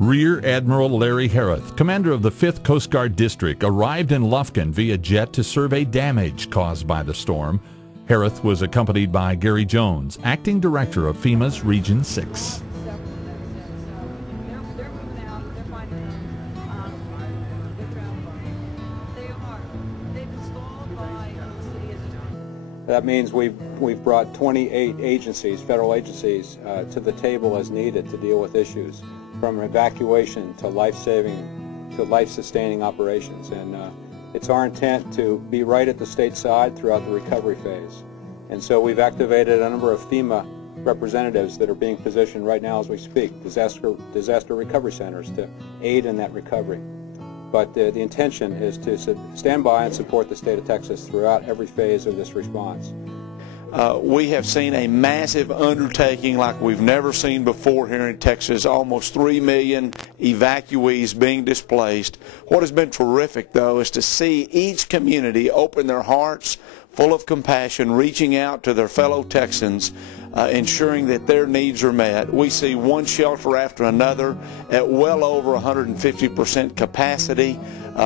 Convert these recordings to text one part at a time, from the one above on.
Rear Admiral Larry Harrith, commander of the 5th Coast Guard District, arrived in Lufkin via jet to survey damage caused by the storm. Harrith was accompanied by Gary Jones, acting director of FEMA's Region 6. That means we've brought 28 agencies, federal agencies, to the table as needed to deal with issues, from evacuation to life-saving to life-sustaining operations. And it's our intent to be right at the state side throughout the recovery phase. And so we've activated a number of FEMA representatives that are being positioned right now as we speak, disaster recovery centers, to aid in that recovery. But the intention is to stand by and support the state of Texas throughout every phase of this response. We have seen a massive undertaking like we've never seen before here in Texas, almost 3 million evacuees being displaced. What has been terrific, though, is to see each community open their hearts, full of compassion, reaching out to their fellow Texans, ensuring that their needs are met. We see one shelter after another at well over 150% capacity,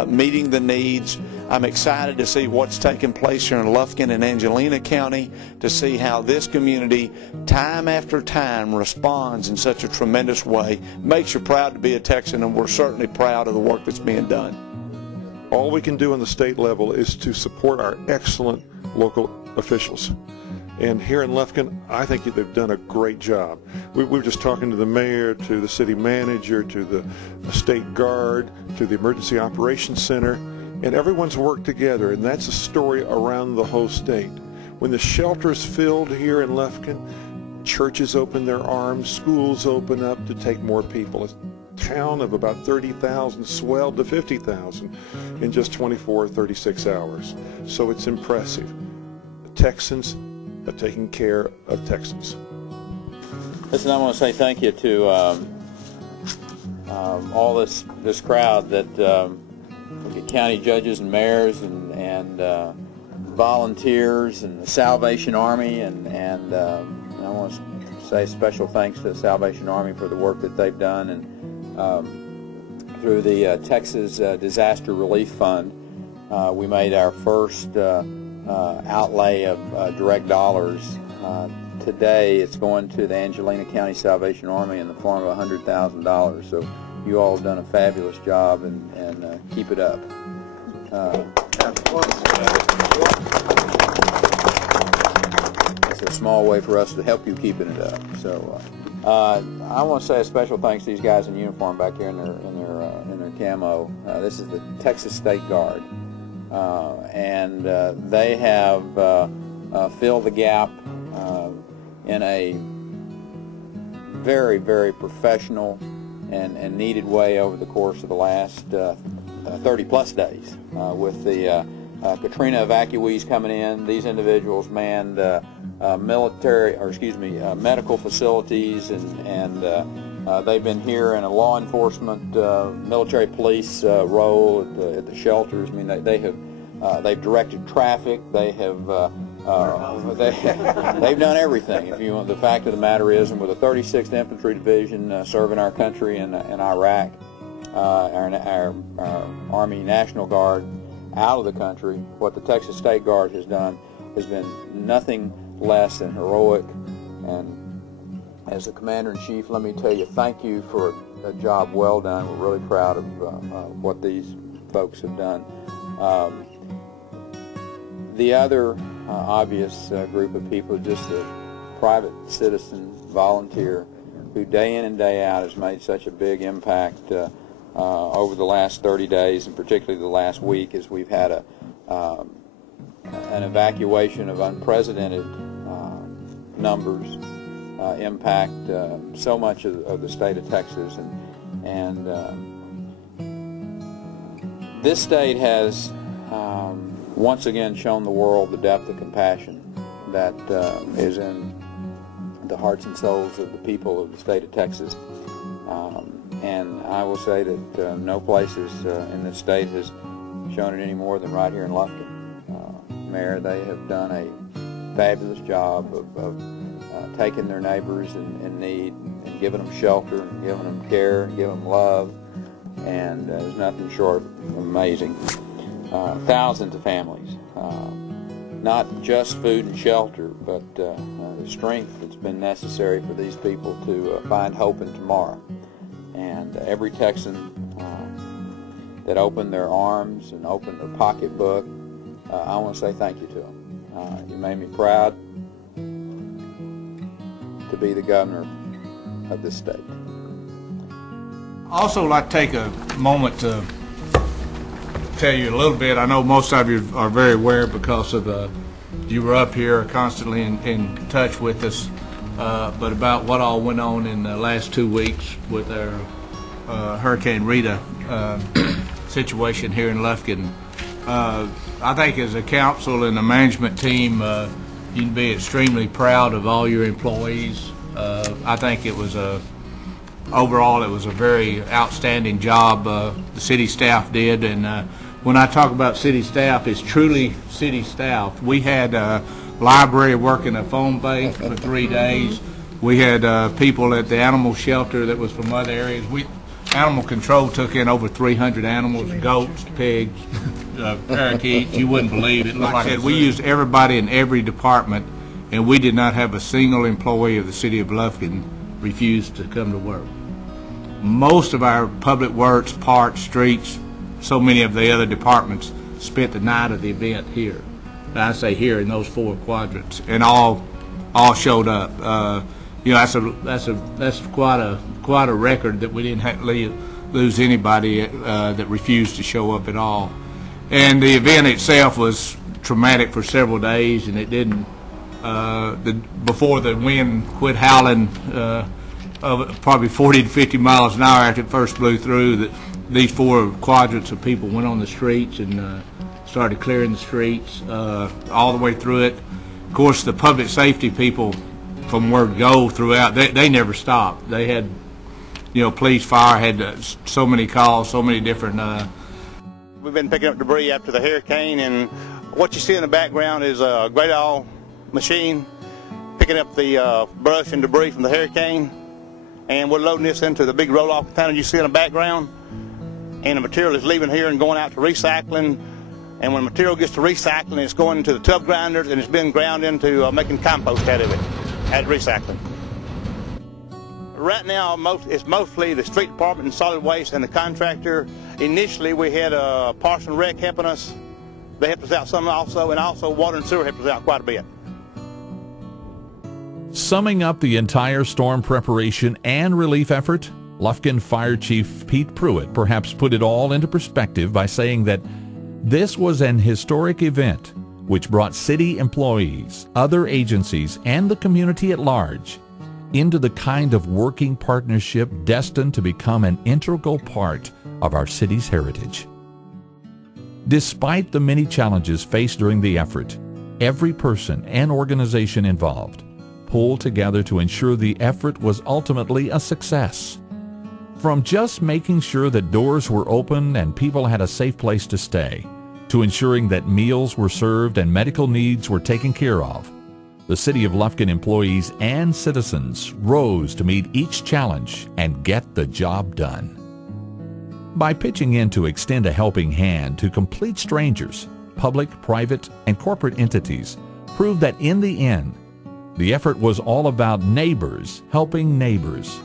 meeting the needs. I'm excited to see what's taking place here in Lufkin and Angelina County, to see how this community time after time responds in such a tremendous way. Makes you proud to be a Texan, and we're certainly proud of the work that's being done. All we can do on the state level is to support our excellent local officials. And here in Lufkin, I think they've done a great job. We were just talking to the mayor, to the city manager, to the state guard, to the emergency operations center, and everyone's worked together, and that's a story around the whole state. When the shelter's filled here in Lufkin, churches open their arms, schools open up to take more people. A town of about 30,000 swelled to 50,000 in just 24 or 36 hours. So it's impressive. The Texans are taking care of Texans. Listen, I want to say thank you to all this crowd, that county judges and mayors and volunteers and the Salvation Army, and I want to say special thanks to the Salvation Army for the work that they've done, and through the Texas Disaster Relief Fund, we made our first outlay of direct dollars. Today it's going to the Angelina County Salvation Army in the form of $100,000. So you all have done a fabulous job, and keep it up. It's a small way for us to help you keeping it up. So I want to say a special thanks to these guys in uniform back here in their camo. This is the Texas State Guard. And they have filled the gap in a very, very professional and needed way over the course of the last 30-plus days. With the Katrina evacuees coming in, these individuals manned medical facilities, and they've been here in a law enforcement, military police role at the shelters. I mean, they've directed traffic. They have they've done everything. If you want, the fact of the matter is, and with the 36th Infantry Division serving our country in Iraq, our Army National Guard out of the country, what the Texas State Guard has done has been nothing less than heroic. And as the Commander-in-Chief, let me tell you, thank you for a job well done. We're really proud of what these folks have done. The other obvious group of people, just the private citizen volunteer who day in and day out has made such a big impact over the last 30 days, and particularly the last week, as we've had an evacuation of unprecedented numbers impact so much of the state of Texas. And this state has once again shown the world the depth of compassion that is in the hearts and souls of the people of the state of Texas. And I will say that no places in this state has shown it any more than right here in Lufkin. Mayor, they have done a fabulous job of taking their neighbors in need and giving them shelter, and giving them care, and giving them love, and there's nothing short of amazing. Thousands of families, not just food and shelter, but the strength that's been necessary for these people to find hope in tomorrow. And every Texan that opened their arms and opened their pocketbook, I want to say thank you to them. You made me proud to be the governor of this state. I also like to take a moment to tell you a little bit. I know most of you are very aware because of you were up here constantly in touch with us, but about what all went on in the last 2 weeks with our Hurricane Rita situation here in Lufkin. I think as a council and a management team, you can be extremely proud of all your employees. I think it was overall it was a very outstanding job the city staff did, and when I talk about city staff, it's truly city staff. We had a library working a phone bank for 3 days. We had people at the animal shelter that was from other areas. Animal control took in over 300 animals, goats, pigs, parakeets. You wouldn't believe it. Like I said, we used everybody in every department, and we did not have a single employee of the city of Lufkin refuse to come to work. Most of our public works, parks, streets, so many of the other departments spent the night of the event here. And I say here in those 4 quadrants, and all showed up. You know, that's quite a record that we didn't have to lose anybody that refused to show up at all. And the event itself was traumatic for several days, and it didn't. Before the wind quit howling, probably 40 to 50 miles an hour after it first blew through, these 4 quadrants of people went on the streets and started clearing the streets all the way through it. Of course, the public safety people from word go throughout, they never stopped. They had, you know, police, fire had so many calls, so many different. We've been picking up debris after the hurricane, and what you see in the background is a great all machine picking up the brush and debris from the hurricane, and we're loading this into the big roll-off container you see in the background, and the material is leaving here and going out to recycling. And when the material gets to recycling, it's going into the tub grinders, and it's being ground into making compost out of it at recycling. Right now, it's mostly the street department and solid waste and the contractor. Initially, we had Parks and Rec helping us. They helped us out some also, and also Water and Sewer helped us out quite a bit. Summing up the entire storm preparation and relief effort, Lufkin Fire Chief Pete Pruitt perhaps put it all into perspective by saying that this was an historic event which brought city employees, other agencies, and the community at large into the kind of working partnership destined to become an integral part of our city's heritage. Despite the many challenges faced during the effort, every person and organization involved pulled together to ensure the effort was ultimately a success. From just making sure that doors were open and people had a safe place to stay, to ensuring that meals were served and medical needs were taken care of, the City of Lufkin employees and citizens rose to meet each challenge and get the job done. By pitching in to extend a helping hand to complete strangers, public, private, and corporate entities proved that in the end, the effort was all about neighbors helping neighbors.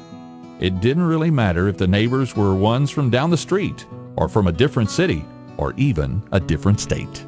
It didn't really matter if the neighbors were ones from down the street or from a different city or even a different state.